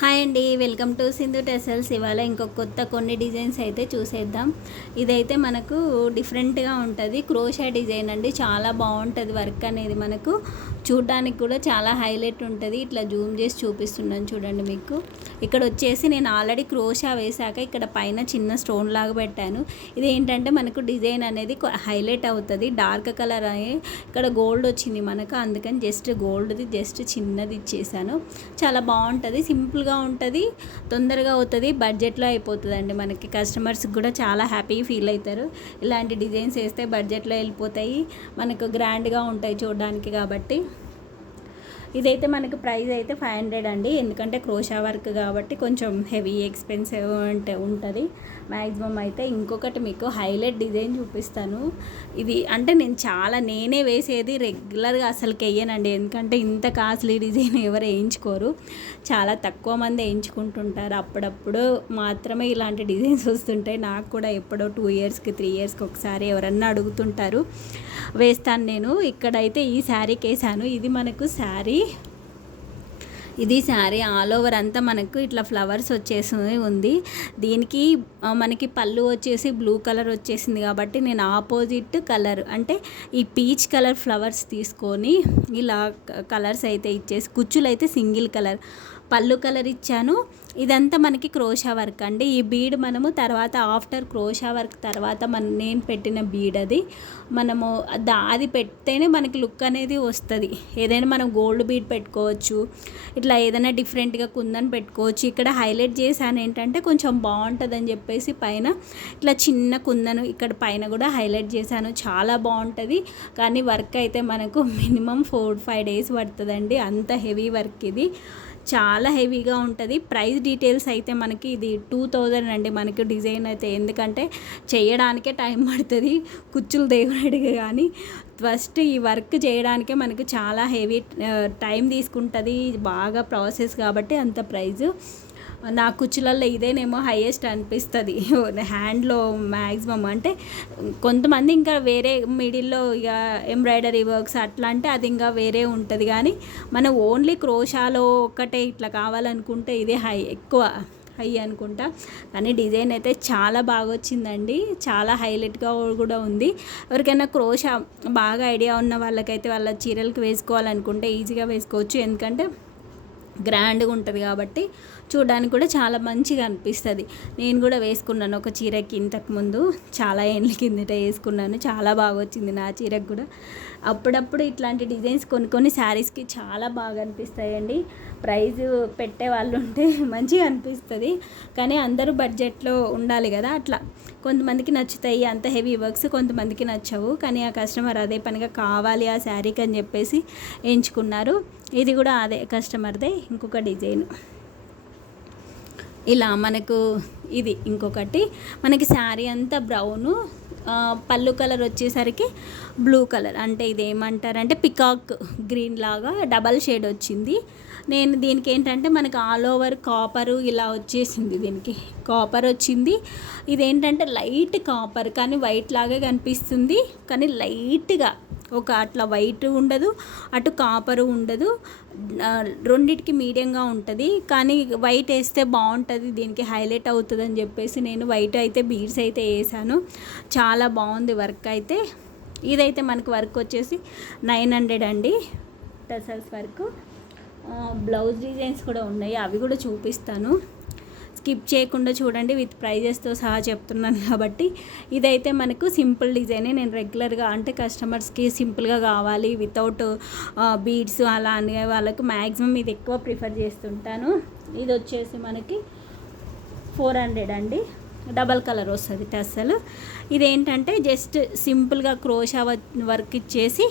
Hi అండి welcome to Sindhu tassels. ఇవాళ ఇంకొక కొత్త కొన్ని డిజైన్స్ అయితే చూసేద్దాం. ఇదైతే మనకు డిఫరెంట్గా ఉంటుంది. క్రోషా డిజైన్ అండి. చాలా బాగుంటుంది వర్క్ అనేది మనకు. చూడడానికి కూడా చాలా హైలైట్ ఉంటుంది. ఇట్లా జూమ్ చేసి చూపిస్తున్నాను చూడండి మీకు. ఇక్కడ వచ్చేసి నేను ఆల్రెడీ క్రోషా వేసాక ఇక్కడ పైన చిన్న స్టోన్ లాగా పెట్టాను. ఇది ఏంటంటే మనకు డిజైన్ అనేది హైలైట్ అవుతుంది. డార్క్ కలర్ అయ్యి ఇక్కడ గోల్డ్ వచ్చింది మనకు. అందుకని జస్ట్ గోల్డ్ది జస్ట్ చిన్నది ఇచ్చేసాను. చాలా బాగుంటుంది. సింపుల్గా ఉంటుంది. తొందరగా అవుతుంది. బడ్జెట్లో అయిపోతుందండి మనకి. కస్టమర్స్కి కూడా చాలా హ్యాపీ ఫీల్ అవుతారు ఇలాంటి డిజైన్స్ వేస్తే బడ్జెట్లో వెళ్ళిపోతాయి. మనకు గ్రాండ్గా ఉంటాయి చూడడానికి కాబట్టి. ఇదైతే మనకి ప్రైస్ అయితే ఫైవ్ హండ్రెడ్ అండి. ఎందుకంటే క్రోషా వర్క్ కాబట్టి కొంచెం హెవీ ఎక్స్పెన్సివ్ అంటే ఉంటుంది. మ్యాక్సిమం అయితే ఇంకొకటి మీకు హైలైట్ డిజైన్ చూపిస్తాను. ఇది అంటే నేను చాలా నేనే వేసేది రెగ్యులర్గా అసలు వేయనండి. ఎందుకంటే ఇంత కాస్ట్లీ డిజైన్ ఎవరు వేయించుకోరు. చాలా తక్కువ మంది వేయించుకుంటుంటారు. అప్పుడప్పుడు మాత్రమే ఇలాంటి డిజైన్స్ వస్తుంటాయి. నాకు కూడా ఎప్పుడో టూ ఇయర్స్కి త్రీ ఇయర్స్కి ఒకసారి ఎవరన్నా అడుగుతుంటారు. వేస్తాను నేను. ఇక్కడైతే ఈ శారీకి వేసాను. ఇది మనకు శారీ ఇది శారీ ఆల్ ఓవర్ అంతా మనకు ఇట్లా ఫ్లవర్స్ వచ్చేసి ఉంది. దీనికి మనకి పళ్ళు వచ్చేసి బ్లూ కలర్ వచ్చేసింది కాబట్టి నేను ఆపోజిట్ కలర్ అంటే ఈ పీచ్ కలర్ ఫ్లవర్స్ తీసుకొని ఇలా కలర్స్ అయితే ఇచ్చేసి కుచ్చులు అయితే సింగిల్ కలర్. పళ్ళు కలర్ ఇచ్చాను. ఇదంతా మనకి క్రోషా వర్క్ అండి. ఈ బీడ్ మనము తర్వాత ఆఫ్టర్ క్రోషా వర్క్ తర్వాత మన నేను పెట్టిన బీడ్ అది. మనము అది పెడితేనే మనకి లుక్ అనేది వస్తుంది. ఏదైనా మనం గోల్డ్ బీడ్ పెట్టుకోవచ్చు ఇట్లా ఏదైనా డిఫరెంట్గా కుందని పెట్టుకోవచ్చు. ఇక్కడ హైలైట్ చేశాను ఏంటంటే కొంచెం బాగుంటుందని చెప్పేసి పైన ఇట్లా చిన్న కుందను ఇక్కడ పైన కూడా హైలైట్ చేశాను. చాలా బాగుంటుంది. కానీ వర్క్ అయితే మనకు మినిమం ఫోర్ ఫైవ్ డేస్ పడుతుందండి. అంత హెవీ వర్క్ ఇది. చాలా హెవీగా ఉంటుంది. ప్రైస్ డీటెయిల్స్ అయితే మనకి ఇది టూ థౌజండ్ అండి. మనకి డిజైన్ అయితే ఎందుకంటే చేయడానికే టైం పడుతుంది. కుచ్చులు దేవుడికి కానీ ఫస్ట్ ఈ వర్క్ చేయడానికే మనకు చాలా హెవీ టైం తీసుకుంటుంది. బాగా ప్రాసెస్ కాబట్టి అంత ప్రైజు. నా కుచ్చులలో ఇదేనేమో హైయెస్ట్ అనిపిస్తుంది. హ్యాండ్లో మ్యాక్సిమం అంటే కొంతమంది ఇంకా వేరే మిడిల్లో ఇక ఎంబ్రాయిడరీ వర్క్స్ అట్లా అంటే అది ఇంకా వేరే ఉంటుంది. కానీ మనం ఓన్లీ క్రోషాలో ఒక్కటే ఇట్లా కావాలనుకుంటే ఇదే హై ఎక్కువ హై అనుకుంటా. కానీ డిజైన్ అయితే చాలా బాగా వచ్చిందండి చాలా హైలైట్గా కూడా ఉంది. ఎవరికైనా క్రోషా బాగా ఐడియా ఉన్న వాళ్ళకైతే వాళ్ళ చీరలకు వేసుకోవాలనుకుంటే ఈజీగా వేసుకోవచ్చు. ఎందుకంటే గ్రాండ్గా ఉంటుంది కాబట్టి చూడడానికి కూడా చాలా మంచిగా అనిపిస్తుంది. నేను కూడా వేసుకున్నాను ఒక చీరకి ఇంతకుముందు చాలా ఏండ్ల కిందట వేసుకున్నాను. చాలా బాగా వచ్చింది నా చీరకు కూడా. అప్పుడప్పుడు ఇట్లాంటి డిజైన్స్ కొన్ని కొన్ని శారీస్కి చాలా బాగా అనిపిస్తాయండి. ప్రైజ్ పెట్టే వాళ్ళు ఉంటే మంచిగా అనిపిస్తుంది. కానీ అందరూ బడ్జెట్లో ఉండాలి కదా అట్లా. కొంతమందికి నచ్చుతాయి అంత హెవీ వర్క్స్ కొంతమందికి నచ్చవు. కానీ ఆ కస్టమర్ అదే పనిగా కావాలి ఆ శారీకి అని చెప్పేసి ఎంచుకున్నారు. ఇది కూడా అదే కస్టమర్దే ఇంకొక డిజైన్. ఇలా మనకు ఇది ఇంకొకటి. మనకి శారీ అంతా బ్రౌను. పళ్ళు కలర్ వచ్చేసరికి బ్లూ కలర్. అంటే ఇది ఏమంటారంటే పికాక్ గ్రీన్ లాగా డబల్ షేడ్ వచ్చింది. నేను దీనికి ఏంటంటే మనకి ఆల్ ఓవర్ కాపరు ఇలా వచ్చేసింది దీనికి. కాపర్ వచ్చింది. ఇదేంటంటే లైట్ కాపర్ కానీ వైట్ లాగే కనిపిస్తుంది. కానీ లైట్గా ఒక అట్లా వైట్ ఉండదు అటు కాపరు ఉండదు. రెండిటికి మీడియంగా ఉంటుంది. కానీ వైట్ వేస్తే బాగుంటుంది దీనికి హైలైట్ అవుతుంది అని చెప్పేసి నేను వైట్ అయితే బీడ్స్ అయితే వేసాను. చాలా బాగుంది వర్క్ అయితే. ఇదైతే మనకు వర్క్ వచ్చేసి నైన్ హండ్రెడ్ అండి. టసల్స్ వర్క్ బ్లౌజ్ డిజైన్స్ కూడా ఉన్నాయి. అవి కూడా చూపిస్తాను. స్కిప్ చేయకుండా చూడండి. విత్ ప్రైజెస్తో సహా చెప్తున్నాను కాబట్టి ఇదైతే మనకు సింపుల్ డిజైనే. నేను రెగ్యులర్గా అంటే కస్టమర్స్కి సింపుల్గా కావాలి. వితౌట్ బీడ్స్ అలా అనే వాళ్ళకు మ్యాక్సిమం ఇది ఎక్కువ ప్రిఫర్ చేస్తుంటాను. ఇది వచ్చేసి మనకి ఫోర్ హండ్రెడ్ అండి. డబల్ కలర్ వస్తుంది టస్సలు. ఇదేంటంటే జస్ట్ సింపుల్గా క్రోషా వర్క్ ఇచ్చేసి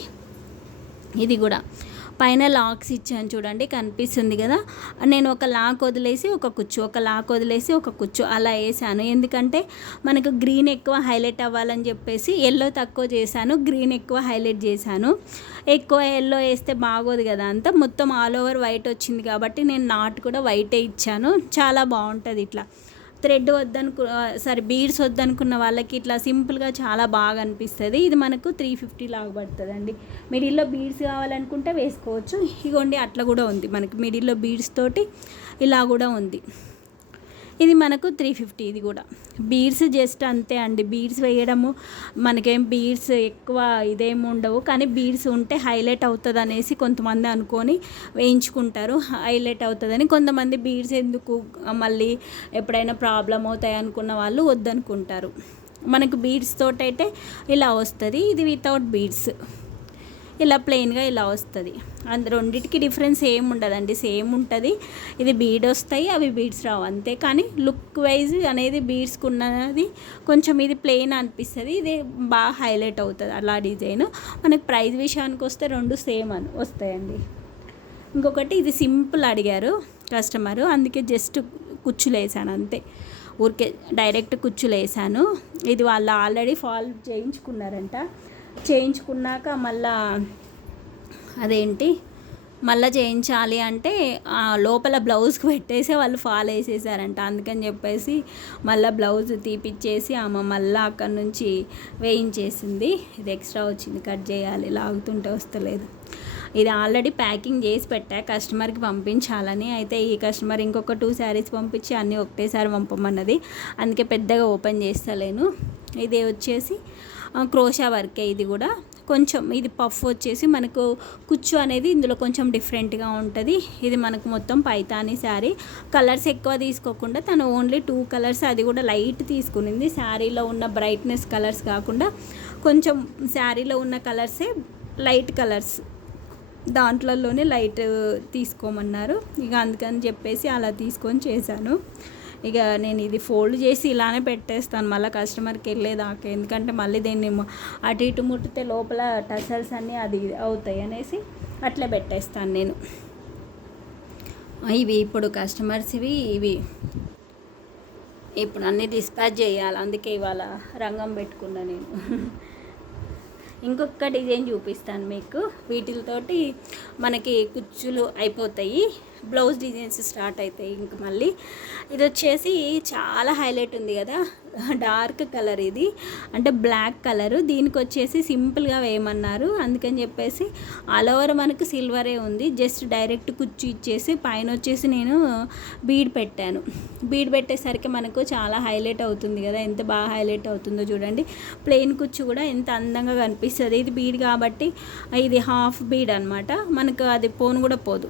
ఇది కూడా. పైన లాక్స్ ఇచ్చాను చూడండి కనిపిస్తుంది కదా. నేను ఒక లాక్ వదిలేసి ఒక కుచ్చు ఒక లాక్ వదిలేసి ఒక కుచ్చు అలా వేసాను. ఎందుకంటే మనకు గ్రీన్ ఎక్కువ హైలైట్ అవ్వాలని చెప్పేసి ఎల్లో తక్కువ చేశాను గ్రీన్ ఎక్కువ హైలైట్ చేశాను. ఎక్కువ ఎల్లో వేస్తే బాగోదు కదా అంతా. మొత్తం ఆల్ ఓవర్ వైట్ వచ్చింది కాబట్టి నేను నాట్ కూడా వైటే ఇచ్చాను. చాలా బాగుంటుంది ఇట్లా. థ్రెడ్ వద్దనుకు సారీ బీడ్స్ వద్దనుకున్న వాళ్ళకి ఇట్లా సింపుల్గా చాలా బాగా అనిపిస్తుంది. ఇది మనకు త్రీ ఫిఫ్టీ లాగా పడుతుందండి. మిడిల్లో బీడ్స్ కావాలనుకుంటే వేసుకోవచ్చు. ఇగోండి అట్లా కూడా ఉంది. మనకి మిడిల్లో బీడ్స్ తోటి ఇలా కూడా ఉంది. ఇది మనకు త్రీ ఫిఫ్టీ ఇది కూడా. బీడ్స్ జస్ట్ అంతే అండి. బీడ్స్ వేయడము మనకేం బీడ్స్ ఎక్కువ ఇదేమి ఉండవు. కానీ బీడ్స్ ఉంటే హైలైట్ అవుతుంది అనేసి కొంతమంది అనుకొని వేయించుకుంటారు. హైలైట్ అవుతుందని కొంతమంది బీడ్స్ ఎందుకు మళ్ళీ ఎప్పుడైనా ప్రాబ్లం అవుతాయి అనుకున్న వాళ్ళు వద్దనుకుంటారు. మనకు బీడ్స్ తోటైతే ఇలా వస్తుంది. ఇది వితౌట్ బీడ్స్ ఇలా ప్లెయిన్గా ఇలా వస్తుంది. అందు రెండింటికి డిఫరెన్స్ ఏం ఉండదండి. సేమ్ ఉంటుంది. ఇది బీడ్ వస్తాయి అవి బీడ్స్ రావు. అంతే. కానీ లుక్ వైజ్ అనేది బీడ్స్కి ఉన్నది కొంచెం ఇది ప్లెయిన్ అనిపిస్తుంది. ఇది బాగా హైలైట్ అవుతుంది. అలా డిజైన్ మనకి ప్రైస్ విషయానికి వస్తే రెండు సేమ్ అని వస్తాయండి. ఇంకొకటి ఇది సింపుల్ అడిగారు కస్టమరు అందుకే జస్ట్ కుచ్చులు వేసాను. అంతే. ఊరికే డైరెక్ట్ కుచ్చులు వేసాను. ఇది వాళ్ళు ఆల్రెడీ ఫాల్ చేయించుకున్నారంట. చేయించుకున్నాక మళ్ళా అదేంటి మళ్ళీ చేయించాలి అంటే ఆ లోపల బ్లౌజ్కి పెట్టేసి వాళ్ళు ఫాల్ వేసేసారంట. అందుకని చెప్పేసి మళ్ళీ బ్లౌజ్ తీపిచ్చేసి ఆమె మళ్ళీ అక్కడ నుంచి వేయించేసింది. ఇది ఎక్స్ట్రా వచ్చింది కట్ చేయాలి లాగుతుంటే వస్తలేదు. ఇది ఆల్రెడీ ప్యాకింగ్ చేసి పెట్టా కస్టమర్కి పంపించాలని. అయితే ఈ కస్టమర్ ఇంకొక టూ శారీస్ పంపించి అన్నీ ఒకటేసారి పంపమన్నది. అందుకే పెద్దగా ఓపెన్ చేస్తలేను. ఇది వచ్చేసి క్రోషా వర్కే ఇది కూడా. కొంచెం ఇది పఫ్ వచ్చేసి మనకు కుచ్చు అనేది ఇందులో కొంచెం డిఫరెంట్గా ఉంటుంది. ఇది మనకు మొత్తం పైతాని శారీ. కలర్స్ ఎక్కువ తీసుకోకుండా తను ఓన్లీ టూ కలర్స్ అది కూడా లైట్ తీసుకునింది. శారీలో ఉన్న బ్రైట్నెస్ కలర్స్ కాకుండా కొంచెం శారీలో ఉన్న కలర్సే లైట్ కలర్స్. దాంట్లలోనే లైట్ తీసుకోమన్నారు. ఇక అందుకని చెప్పేసి అలా తీసుకొని చేశాను. ఇక నేను ఇది ఫోల్డ్ చేసి ఇలానే పెట్టేస్తాను మళ్ళీ కస్టమర్కి వెళ్ళేదాకా ఎందుకంటే మళ్ళీ దీన్ని అటు ఇటు ముట్టితే లోపల టసల్స్ అన్నీ అది అవుతాయి అనేసి అట్లా పెట్టేస్తాను నేను. ఇవి ఇప్పుడు కస్టమర్స్ ఇవి ఇవి ఇప్పుడు అన్నీ డిస్పాచ్ చేయాలి. అందుకే ఇవాళ రంగం పెట్టుకున్నా నేను. ఇంకొక డిజైన్ చూపిస్తాను మీకు. వీటితోటి మనకి కుచ్చులు అయిపోతాయి. బ్లౌజ్ డిజైన్స్ స్టార్ట్ అవుతాయి ఇంక మళ్ళీ. ఇది వచ్చేసి చాలా హైలైట్ ఉంది కదా. డార్క్ కలర్ ఇది. అంటే బ్లాక్ కలర్. దీనికి వచ్చేసి సింపుల్గా వేయమన్నారు. అందుకని చెప్పేసి ఆల్ ఓవర్ మనకు సిల్వరే ఉంది. జస్ట్ డైరెక్ట్ కుచ్చి ఇచ్చేసి పైన వచ్చేసి నేను బీడ్ పెట్టాను. బీడ్ పెట్టేసరికి మనకు చాలా హైలైట్ అవుతుంది కదా. ఎంత బాగా హైలైట్ అవుతుందో చూడండి. ప్లెయిన్ కుచ్చు కూడా ఎంత అందంగా కనిపిస్తుంది. ఇది బీడ్ కాబట్టి ఇది హాఫ్ బీడ్ అనమాట మనకు అది పోను కూడా పోదు.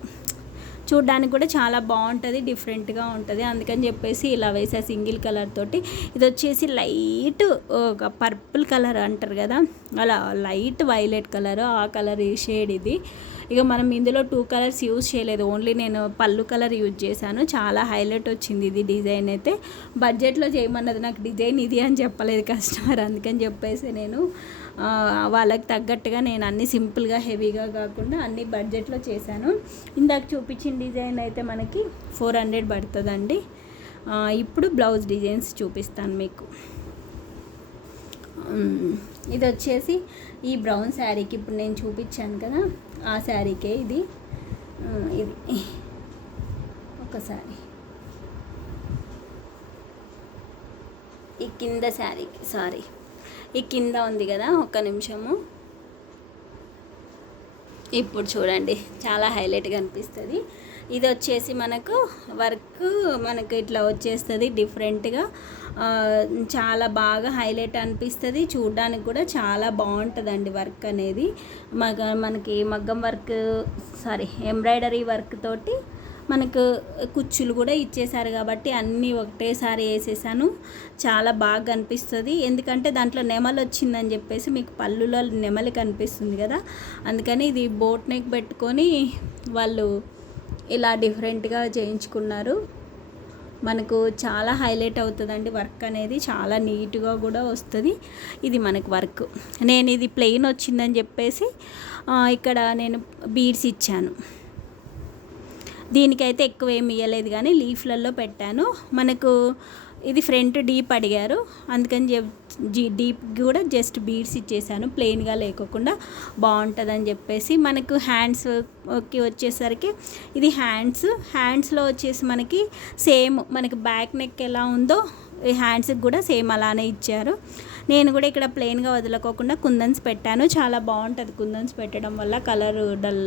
చూడ్డానికి కూడా చాలా బాగుంటుంది డిఫరెంట్గా ఉంటుంది. అందుకని చెప్పేసి ఇలా వేసా సింగిల్ కలర్ తోటి. ఇది వచ్చేసి లైట్ ఒక పర్పుల్ కలర్ అంటారు కదా. అలా లైట్ వైలెట్ కలర్ ఆ కలర్ షేడ్ ఇది. ఇక మనం ఇందులో టూ కలర్స్ యూజ్ చేయలేదు. ఓన్లీ నేను పళ్ళు కలర్ యూజ్ చేశాను. చాలా హైలైట్ వచ్చింది ఇది డిజైన్ అయితే. బడ్జెట్లో చేయమన్నది నాకు డిజైన్ ఇది అని చెప్పలేదు కస్టమర్. అందుకని చెప్పేసి నేను వాళ్ళకి తగ్గట్టుగా నేను అన్ని సింపుల్గా హెవీగా కాకుండా అన్ని బడ్జెట్లో చేశాను. ఇందాక చూపించిన డిజైన్ అయితే మనకి ఫోర్ హండ్రెడ్ పడుతుందండి. ఇప్పుడు బ్లౌజ్ డిజైన్స్ చూపిస్తాను మీకు. ఇది వచ్చేసి ఈ బ్రౌన్ శారీకి ఇప్పుడు నేను చూపించాను కదా ఆ శారీకే ఇది. ఇది. ఒకసారి ఈ కింద శారీకి సారీ. ఈ కింద ఉంది కదా ఒక్క నిమిషము. ఇప్పుడు చూడండి చాలా హైలైట్గా అనిపిస్తుంది. ఇది వచ్చేసి మనకు వర్క్ మనకు ఇట్లా వచ్చేస్తుంది డిఫరెంట్గా చాలా బాగా హైలైట్ అనిపిస్తుంది. చూడడానికి కూడా చాలా బాగుంటుందండి వర్క్ అనేది. మగ మనకి మగ్గం వర్క్ సారీ ఎంబ్రాయిడరీ వర్క్ తోటి మనకు కుచ్చులు కూడా ఇచ్చేసారు కాబట్టి అన్నీ ఒకటేసారి వేసేసాను. చాలా బాగా కనిపిస్తుంది. ఎందుకంటే దాంట్లో నెమలు వచ్చిందని చెప్పేసి మీకు పళ్ళులో నెమలి కనిపిస్తుంది కదా. అందుకని ఇది బోట్ నెక్ పెట్టుకొని వాళ్ళు ఇలా డిఫరెంట్గా చేయించుకున్నారు. మనకు చాలా హైలైట్ అవుతుందండి వర్క్ అనేది. చాలా నీట్గా కూడా వస్తుంది. ఇది మనకు వర్క్. నేను ఇది ప్లెయిన్ వచ్చిందని చెప్పేసి ఇక్కడ నేను బీడ్స్ ఇచ్చాను. దీనికైతే ఎక్కువ ఏమి ఇవ్వలేదు కానీ లీఫ్లలో పెట్టాను. మనకు ఇది ఫ్రంట్ డీప్ అడిగారు. అందుకని చెప్ జీ డీప్ కూడా జస్ట్ బీడ్స్ ఇచ్చేసాను. ప్లెయిన్గా లేకోకుండా బాగుంటుందని చెప్పేసి మనకు హ్యాండ్స్కి వచ్చేసరికి ఇది హ్యాండ్స్. హ్యాండ్స్లో వచ్చేసి మనకి సేమ్ మనకి బ్యాక్ నెక్ ఎలా ఉందో ఈ హ్యాండ్స్కి కూడా సేమ్ అలానే ఇచ్చారు. నేను కూడా ఇక్కడ ప్లెయిన్గా వదలకోకుండా కుందన్స్ పెట్టాను. చాలా బాగుంటుంది కుందన్స్ పెట్టడం వల్ల కలర్ డల్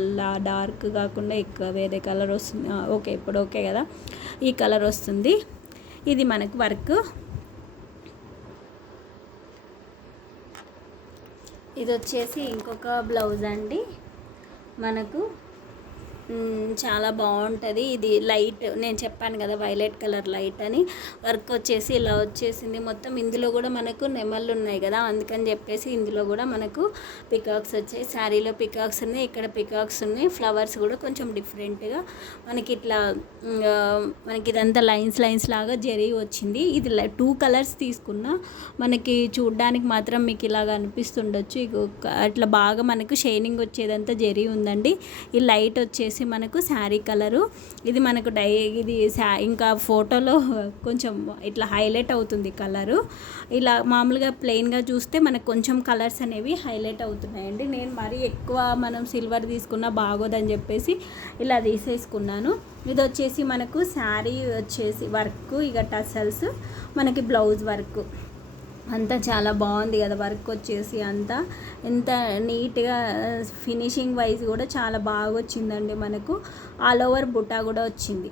డార్క్ కాకుండా ఎక్కువ వేరే కలర్ వస్తుంది. ఓకే ఇప్పుడు ఓకే కదా? ఈ కలర్ వస్తుంది. ఇది మనకు వర్క్. ఇది వచ్చేసి ఇంకొక బ్లౌజ్ అండి. మనకు చాలా బాగుంటుంది. ఇది లైట్ నేను చెప్పాను కదా వైలెట్ కలర్ లైట్ అని. వర్క్ వచ్చేసి ఇలా వచ్చేసింది. మొత్తం ఇందులో కూడా మనకు నెమళ్ళు ఉన్నాయి కదా అందుకని చెప్పేసి ఇందులో కూడా మనకు పికాక్స్ వచ్చాయి. శారీలో పికాక్స్ ఉన్నాయి ఇక్కడ పికాక్స్ ఉన్నాయి. ఫ్లవర్స్ కూడా కొంచెం డిఫరెంట్గా మనకి ఇట్లా మనకి ఇదంతా లైన్స్ లైన్స్ లాగా జరిగి వచ్చింది. ఇది టూ కలర్స్ తీసుకున్నా మనకి చూడ్డానికి మాత్రం మీకు ఇలాగ అనిపిస్తుండొచ్చు. అట్లా బాగా మనకు షైనింగ్ వచ్చేదంతా జరి ఉందండి. ఈ లైట్ వచ్చేసి మనకు శారీ కలరు. ఇది మనకు డై ఇది ఇంకా ఫోటోలో కొంచెం ఇట్లా హైలైట్ అవుతుంది కలరు. ఇలా మామూలుగా ప్లెయిన్గా చూస్తే మనకు కొంచెం కలర్స్ అనేవి హైలైట్ అవుతున్నాయండి. నేను మరీ ఎక్కువ మనం సిల్వర్ తీసుకున్నా బాగోదని చెప్పేసి ఇలా తీసేసుకున్నాను. ఇది వచ్చేసి మనకు శారీ వచ్చేసి వర్క్ ఇక టసల్స్ మనకి బ్లౌజ్ వర్క్. అంతా చాలా బాగుంది కదా వర్క్ వచ్చేసి అంతా. ఎంత నీట్గా ఫినిషింగ్ వైజ్ కూడా చాలా బాగా వచ్చిందండి మనకు. ఆల్ ఓవర్ బుటా కూడా వచ్చింది.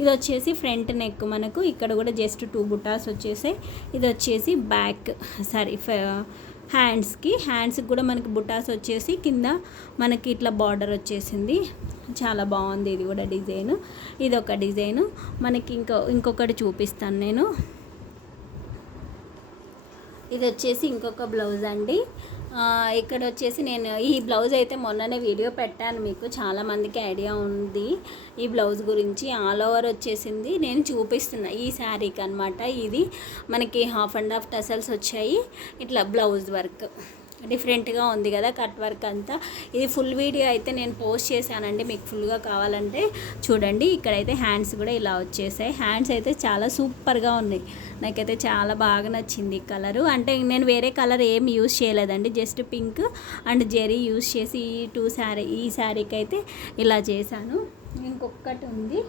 ఇది వచ్చేసి ఫ్రంట్ నెక్ మనకు. ఇక్కడ కూడా జస్ట్ టూ బుటాస్ వచ్చేసాయి. ఇది వచ్చేసి బ్యాక్ సారీ హ్యాండ్స్కి. హ్యాండ్స్కి కూడా మనకి బుటాస్ వచ్చేసి కింద మనకి ఇట్లా బార్డర్ వచ్చేసింది. చాలా బాగుంది ఇది కూడా డిజైన్. ఇది ఒక డిజైను. మనకి ఇంకో ఇంకొకటి చూపిస్తాను నేను. ఇది వచ్చేసి ఇంకొక బ్లౌజ్ అండి. ఇక్కడ వచ్చేసి నేను ఈ బ్లౌజ్ అయితే మొన్ననే వీడియో పెట్టాను మీకు. చాలామందికి ఐడియా ఉంది ఈ బ్లౌజ్ గురించి. ఆల్ ఓవర్ వచ్చేసింది. నేను చూపిస్తున్నా ఈ శారీకి అనమాట ఇది మనకి హాఫ్ అండ్ హాఫ్ టసల్స్ వచ్చాయి. ఇట్లా బ్లౌజ్ వర్క్. డిఫరెంట్గా ఉంది కదా కట్ వర్క్ అంతా. ఇది ఫుల్ వీడియో అయితే నేను పోస్ట్ చేశానండి. మీకు ఫుల్గా కావాలంటే చూడండి. ఇక్కడైతే హ్యాండ్స్ కూడా ఇలా వచ్చేసాయి. హ్యాండ్స్ అయితే చాలా సూపర్గా ఉన్నాయి. నాకైతే చాలా బాగా నచ్చింది ఈ కలరు. అంటే నేను వేరే కలర్ ఏం యూస్ చేయలేదండి. Just pink and zari use చేసి ఈ టూ శారీ ఈ శారీకి అయితే ఇలా చేశాను. ఇంకొకటి ఉంది.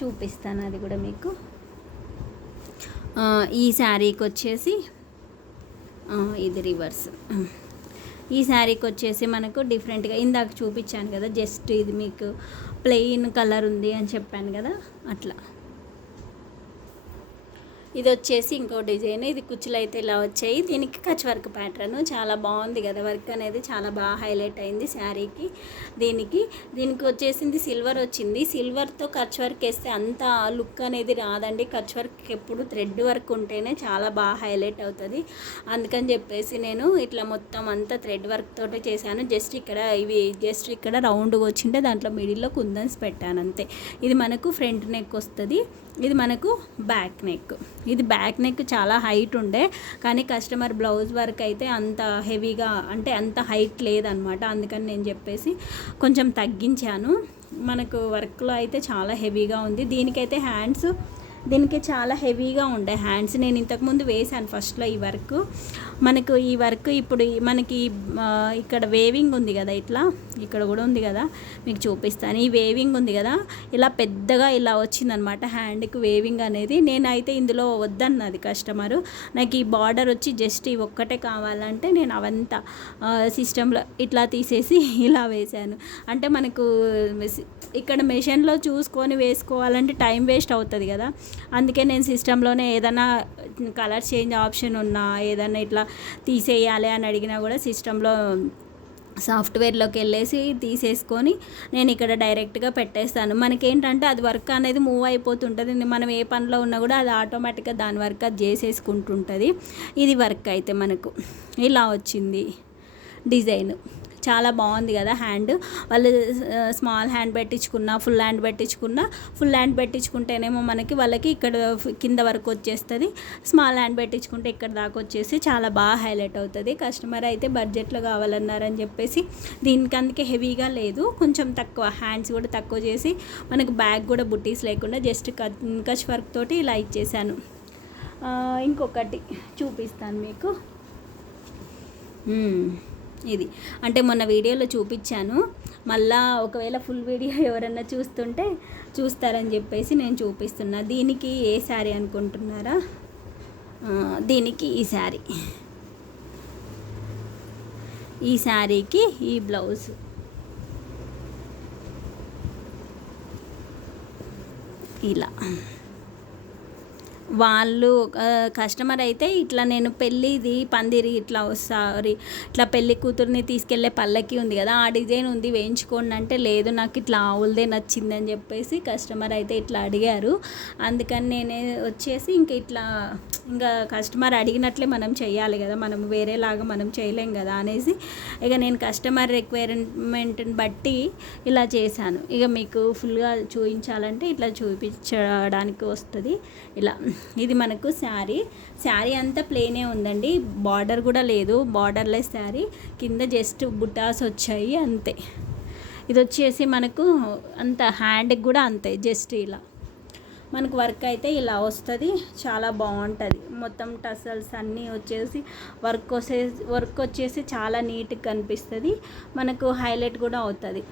చూపిస్తాను అది కూడా మీకు. ఈ శారీకి వచ్చేసి ఇది రివర్స్ ఈ శారీకి వచ్చేసి మనకు డిఫరెంట్గా ఇందాక చూపించాను కదా జస్ట్ ఇది మీకు ప్లెయిన్ కలర్ ఉంది అని చెప్పాను కదా అట్లా. ఇది వచ్చేసి ఇంకో డిజైన్. ఇది కుచ్చులు అయితే ఇలా వచ్చాయి. దీనికి కచ్ వర్క్ ప్యాటర్న్. చాలా బాగుంది కదా. వర్క్ అనేది చాలా బాగా హైలైట్ అయింది శారీకి దీనికి. దీనికి వచ్చేసింది సిల్వర్ వచ్చింది. సిల్వర్తో కచ్ వర్క్ వేస్తే అంత లుక్ అనేది రాదండి. కచ్ వర్క్ ఎప్పుడు థ్రెడ్ వర్క్ ఉంటేనే చాలా బాగా హైలైట్ అవుతుంది. అందుకని చెప్పేసి నేను ఇట్లా మొత్తం అంతా థ్రెడ్ వర్క్ తోటే చేశాను. జస్ట్ ఇక్కడ ఇవి జస్ట్ ఇక్కడ రౌండ్గా వచ్చింటే దాంట్లో మిడిల్లో కుందన్స్ పెట్టాను అంతే. ఇది మనకు ఫ్రంట్ నెక్ వస్తుంది. ఇది మనకు బ్యాక్ నెక్. ఇది బ్యాక్ నెక్ చాలా హైట్ ఉండే కానీ కస్టమర్ బ్లౌజ్ వర్క్ అయితే అంత హెవీగా అంటే అంత హైట్ లేదనమాట. అందుకని నేను చెప్పేసి కొంచెం తగ్గించాను. మనకు వర్క్లో అయితే చాలా హెవీగా ఉంది. దీనికైతే హ్యాండ్స్ దీనికి చాలా హెవీగా ఉండే హ్యాండ్స్. నేను ఇంతకుముందు వేశాను ఫస్ట్లో ఈ వర్క్. మనకు ఈ వర్క్ ఇప్పుడు మనకి ఇక్కడ వేవింగ్ ఉంది కదా ఇట్లా? ఇక్కడ కూడా ఉంది కదా? మీకు చూపిస్తాను. ఈ వేవింగ్ ఉంది కదా? ఇలా పెద్దగా ఇలా వచ్చిందనమాట హ్యాండ్కి వేవింగ్ అనేది. నేనైతే ఇందులో వద్దన్నది కస్టమరు. నాకు ఈ బార్డర్ వచ్చి జస్ట్ ఈ ఒక్కటే కావాలంటే నేను అవంతా సిస్టంలో ఇట్లా తీసేసి ఇలా వేశాను. అంటే మనకు ఇక్కడ మెషిన్లో చూసుకొని వేసుకోవాలంటే టైం వేస్ట్ అవుతుంది కదా? అందుకే నేను సిస్టంలోనే ఏదైనా కలర్ చేంజ్ ఆప్షన్ ఉన్నా ఏదైనా ఇట్లా తీసేయాలి అని అడిగినా కూడా సిస్టంలో సాఫ్ట్వేర్లోకి వెళ్ళేసి తీసేసుకొని నేను ఇక్కడ డైరెక్ట్గా పెట్టేస్తాను. మనకేంటంటే అది వర్క్ అనేది మూవ్ అయిపోతుంటుంది. మనం ఏ పనిలో ఉన్నా కూడా అది ఆటోమేటిక్గా దాని వర్క్ అది చేసేసుకుంటుంటుంది. ఇది వర్క్ అయితే మనకు. ఇలా వచ్చింది డిజైన్. చాలా బాగుంది కదా హ్యాండ్. వాళ్ళు స్మాల్ హ్యాండ్ పెట్టించుకున్నా ఫుల్ హ్యాండ్ పెట్టించుకున్నా ఫుల్ హ్యాండ్ పెట్టించుకుంటేనేమో మనకి వాళ్ళకి ఇక్కడ కింద వరకు వచ్చేస్తుంది. స్మాల్ హ్యాండ్ పెట్టించుకుంటే ఇక్కడ దాకా వచ్చేసి చాలా బాగా హైలైట్ అవుతుంది. కస్టమర్ అయితే బడ్జెట్లో కావాలన్నారని చెప్పేసి దీనికి అందుకే హెవీగా లేదు. కొంచెం తక్కువ హ్యాండ్స్ కూడా తక్కువ చేసి మనకు బ్యాగ్ కూడా బుట్టీస్ లేకుండా జస్ట్ కచ్ వర్క్ తోటి ఇలా ఇచ్చేసాను. ఇంకొకటి చూపిస్తాను మీకు. ఇది. అంటే మొన్న వీడియోలో చూపించాను. మళ్ళా ఒకవేళ ఫుల్ వీడియో ఎవరన్నా చూస్తుంటే చూస్తారని చెప్పేసి నేను చూపిస్తున్నా. దీనికి ఏ శారీ అనుకుంటున్నారా? దీనికి ఈ శారీ. ఈ శారీకి ఈ బ్లౌజ్. ఇలా. వాళ్ళు కస్టమర్ అయితే ఇట్లా నేను పెళ్ళిది పందిరి ఇట్లా సారీ ఇట్లా పెళ్ళి కూతుర్ని తీసుకెళ్ళే పల్లకి ఉంది కదా ఆ డిజైన్ ఉంది వేయించుకోండి అంటే లేదు నాకు ఇట్లా ఆవులదే నచ్చిందని చెప్పేసి కస్టమర్ అయితే ఇట్లా అడిగారు. అందుకని నేనే వచ్చేసి ఇంక ఇట్లా ఇంకా కస్టమర్ అడిగినట్లే మనం చేయాలి కదా మనం వేరేలాగా మనం చేయలేం కదా అనేసి ఇక నేను కస్టమర్ రిక్వైర్మెంట్ని బట్టి ఇలా చేశాను. ఇక మీకు ఫుల్గా చూపించాలంటే ఇట్లా చూపించడానికి వస్తుంది ఇలా. ఇది మనకు శారీ. శారీ అంతా ప్లేనే ఉందండి. బార్డర్ కూడా లేదు. బార్డర్లెస్ శారీ. కింద జస్ట్ బుటాస్ వచ్చాయి అంతే. ఇది వచ్చేసి మనకు అంత హ్యాండ్కి కూడా అంతే జస్ట్ ఇలా. మనకు వర్క్ అయితే ఇలా వస్తుంది. చాలా బాగుంటుంది. మొత్తం టసల్స్ అన్నీ వచ్చేసి వర్క్ వచ్చే వర్క్ వచ్చేసి చాలా నీట్గా కనిపిస్తుంది. మనకు హైలైట్ కూడా అవుతుంది.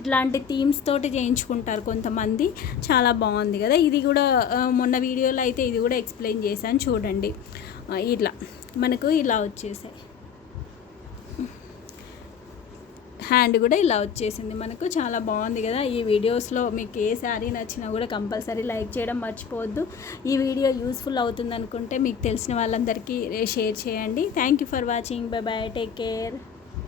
ఇట్లాంటి థీమ్స్ తోటి చేయించుకుంటారు కొంతమంది. చాలా బాగుంది కదా. ఇది కూడా మొన్న వీడియోలో అయితే ఇది కూడా ఎక్స్ప్లెయిన్ చేశాను చూడండి. ఇట్లా మనకు ఇలా వచ్చేసాయి. హ్యాండ్ కూడా ఇలా వచ్చేసింది మనకు. చాలా బాగుంది కదా. ఈ వీడియోస్లో మీకు ఏ శారీ నచ్చినా కూడా కంపల్సరీ లైక్ చేయడం మర్చిపోవద్దు. ఈ వీడియో యూస్ఫుల్ అవుతుంది అనుకుంటే మీకు తెలిసిన వాళ్ళందరికీ షేర్ చేయండి. Thank you for watching bye bye take care